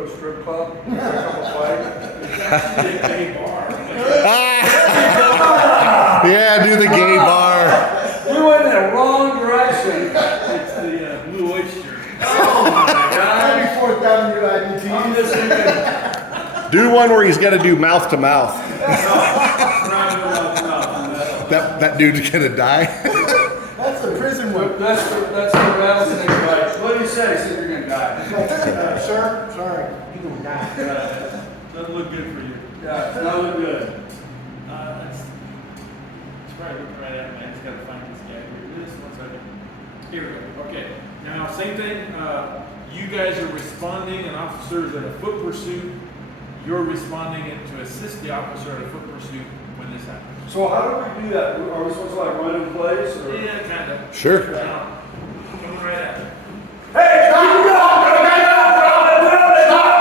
to a strip club, a couple fights. It's actually a gay bar. Yeah, do the gay bar. We went in the wrong direction. It's the Blue Oyster. Oh my God. 94th Avenue IDT. I'm just thinking. Do one where he's got to do mouth to mouth. That dude's gonna die. That's the prison one. That's the rattlesnake bite. What do you say? He said you're gonna die. Sir, sorry, you're gonna die. Doesn't look good for you. Yeah, it's not look good. It's probably looking right at me. I just gotta find this guy here. This one second. Here we go. Okay. Now, same thing. You guys are responding, and officers at a foot pursuit. You're responding to assist the officer at a foot pursuit when this happens. So how do we do that? Are we supposed to like run in place? Or? Yeah, kind of. Sure. Coming right at me. Hey, stop! Stop!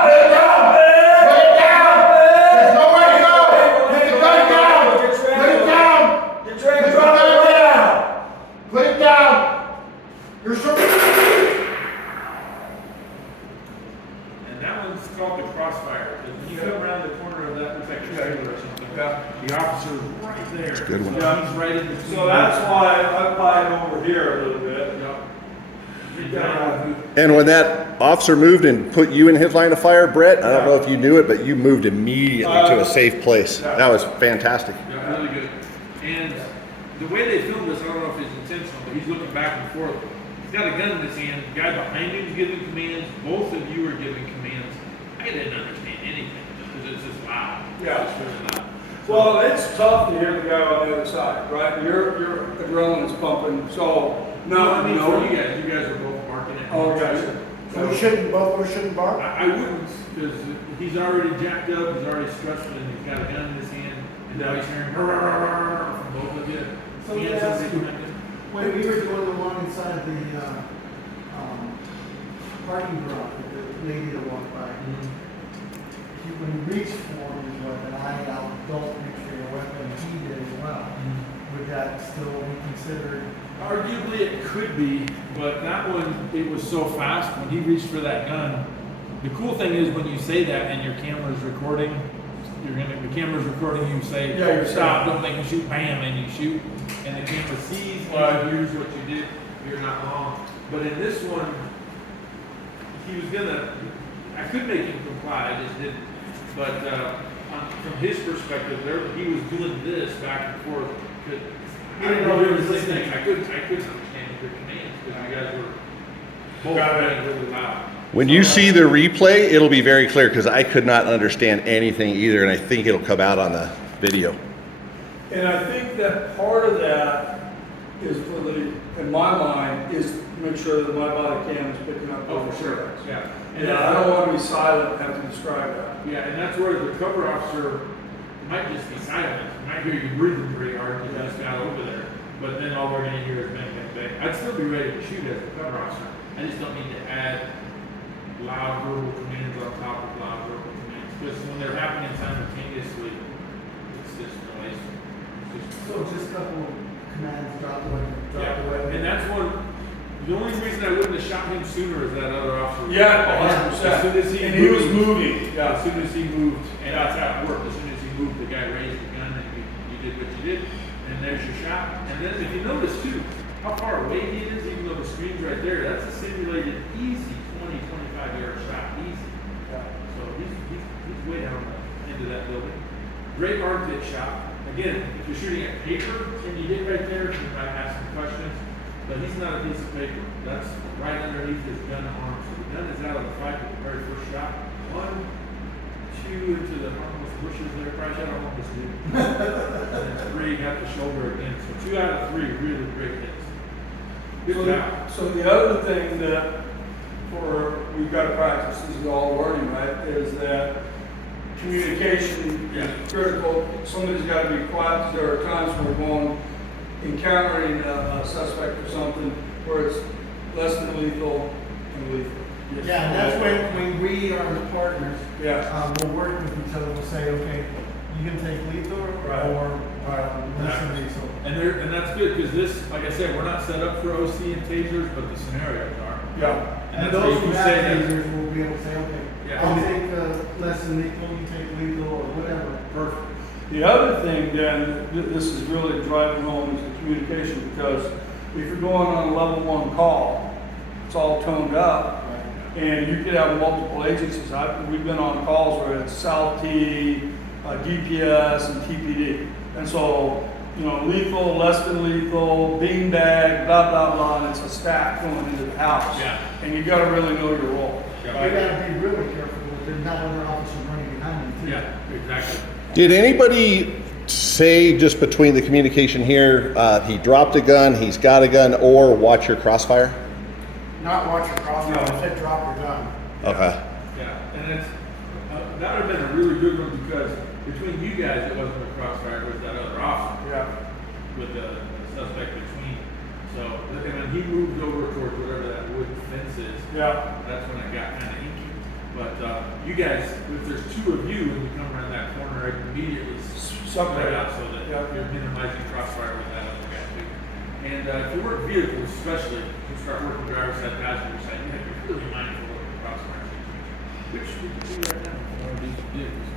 There's nowhere to go. Put it down. Put it down. Put it down. You're so. And that one's called the Crossfire. When you come around the corner of that, looks like a trailer or something. The officer's right there. That's a good one. So he's right in between. So that's why I applied over here a little bit. And when that officer moved and put you in his line of fire, Brett, I don't know if you knew it, but you moved immediately to a safe place. Yeah. That was fantastic. Yeah, really good. And the way they filmed this, I don't know if it's intentional, but he's looking back and forth. He's got a gun in his hand. The guy behind him is giving commands. Both of you are giving commands. I didn't understand anything because it's just loud. Yeah. It's really loud. Well, it's tough to hear the guy on the other side, right? Your adrenaline's pumping. So No, I mean, for you guys are both barking at me. Oh, gotcha. So we shouldn't, both of us shouldn't bark? I wouldn't, because he's already jacked up, he's already stressed, and he's got a gun in his hand, and now he's hearing from both of you. So let me ask you, when we were doing the one inside the parking garage with the lady that walked by, when you reach for his weapon, don't reach for your weapon, he did as well. Would that still be considered? Arguably it could be, but that one, it was so fast when he reached for that gun. The cool thing is when you say that and your camera's recording, the camera's recording you say, Yeah, stop, don't make me shoot, bam, and you shoot, and the camera sees and hears what you did, you're not wrong. But in this one, he was I could make him comply, I just didn't. But from his perspective, he was doing this back and forth. I didn't know he was listening. I couldn't understand your commands because you guys were both being really loud. When you see the replay, it'll be very clear because I could not understand anything either, and I think it'll come out on the video. And I think that part of that is in my mind, is to make sure that my body cam is picking up. Oh, for sure. Yeah. And I don't want to be silent and have to describe that. Yeah, and that's where the cover officer might just be silent. You might hear you breathing pretty hard because you just got over there. But then all we're going to hear is bang, bang, bang. I'd still be ready to shoot as the cover officer. I just don't need to add loud verbal commands on top of loud verbal commands. Because when they're happening simultaneously, it's just noise. So just a couple of commands, drop the weapon, drop the Yeah, weapon. and that's one. The only reason I wouldn't have shot him sooner is that other officer. Yeah, 100%. As soon as he And moved, he was moving. Yeah, as soon as he moved, and that's how it worked. As soon as he moved, the guy raised the gun, and you did what you did, and there's your shot. And then if you notice too, how far away he is, even though the screen's right there, that's a simulated easy 20, 25-yard shot, easy. So he's way down into that building. Great armpit shot. Again, if you're shooting at paper and you hit right there, you might have some questions. But he's not a piece of paper. That's right underneath his gun arm. So the gun is out of the fight with the very first shot. 1, 2 into the harmless bushes there. Probably shot a harmless dude. And then 3 got the shoulder again. So 2 out of 3 really great hits. Good job. So the other thing that we've got to practice, this is all learning, right, is that communication is critical. Somebody's got to be quiet. There are times when we're encountering a suspect or something where it's less than lethal and lethal. Yeah, and that's when we are the partners. Yeah. We'll work with each other. We'll say, okay, you can take lethal or less than lethal. And that's good because this, like I said, we're not set up for OC and tasers, but the scenarios are. Yeah. And And that's where those you who say have that. tasers will be able to say, okay, Yeah. I'll take than lethal, you take lethal or whatever. Perfect. The other thing then, this is really driving home is the communication, because if you're going on a level 1 call, it's all toned up, and you could have multiple agencies. We've been on calls where it's South T, DPS, and TPD. And so, you know, lethal, less than lethal, beanbag, blah, blah, blah, and it's a stack going into the house. Yeah. And you gotta really know your role. You gotta be really careful with there's not other officers running behind you too. Yeah, exactly. Did anybody say just between the communication here, he dropped a gun, he's got a gun, or watch your crossfire? Not watch your crossfire, I said drop your gun. Okay. Yeah, and it's, that would have been a really good one, because between you guys, it wasn't a crossfire, it was that other officer. Yeah. With the suspect between. So, and when he moved over towards whatever that wooden fence is, Yeah. that's when I got kind of inky. But you guys, if there's 2 of you and you come around that corner, I can immediately separate out so that you're minimizing crossfire with that other guy too. And if you work vehicles, especially, you start working driver's side, passenger side, you have to be really mindful of the crossfire situation, which we can do right now. These vehicles.